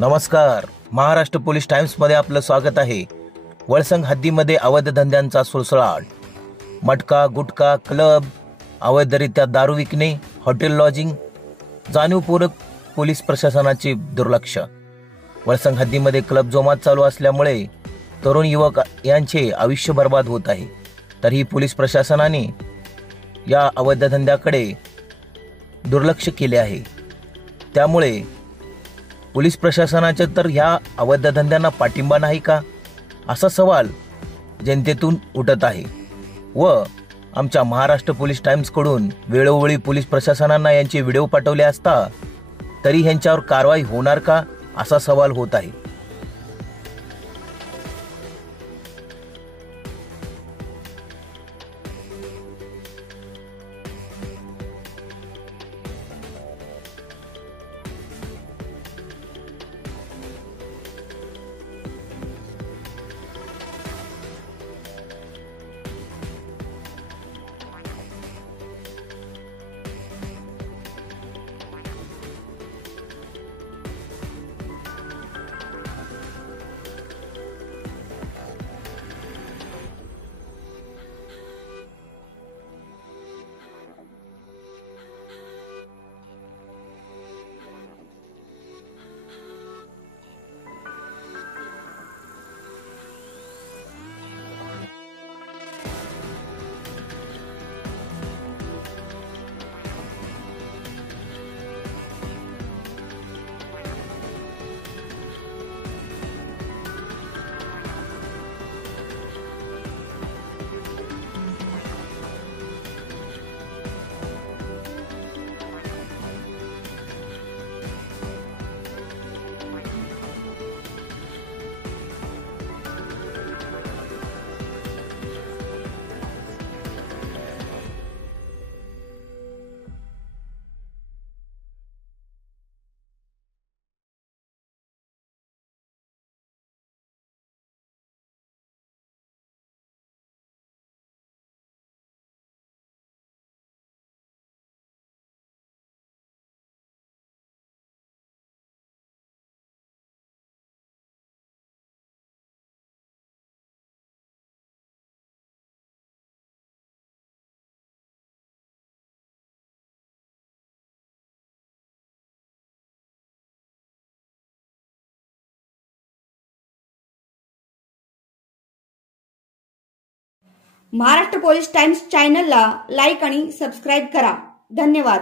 नमस्कार. महाराष्ट्र पोलीस टाइम्समध्ये आपलं स्वागत आहे. वळसंग हद्दीमध्ये अवैध धंद्यांचा सुळसुळाट. मटका, गुटखा, क्लब, अवैधरित्या दारू विकणे, हॉटेल लॉजिंग, जाणीवपूर्वक पोलीस प्रशासनाचे दुर्लक्ष. वळसंग हद्दीमध्ये क्लब जोमात चालू असल्यामुळे तरुण युवक यांचे आयुष्य बर्बाद होत आहे. तरीही पोलीस प्रशासनाने या अवैध धंद्याकडे दुर्लक्ष केले आहे. त्यामुळे पोलीस प्रशासनाचे तर ह्या अवैध धंद्यांना पाठिंबा नाही का, असा सवाल जनतेतून उठत आहे. व आमच्या महाराष्ट्र पोलीस टाइम्सकडून वेळोवेळी पोलीस प्रशासनांना यांचे व्हिडिओ पाठवले असता तरी ह्यांच्यावर कारवाई होणार का, असा सवाल होत आहे. महाराष्ट्र पोलीस टाइम्स चॅनलला लाईक आणि सबस्क्राईब करा. धन्यवाद.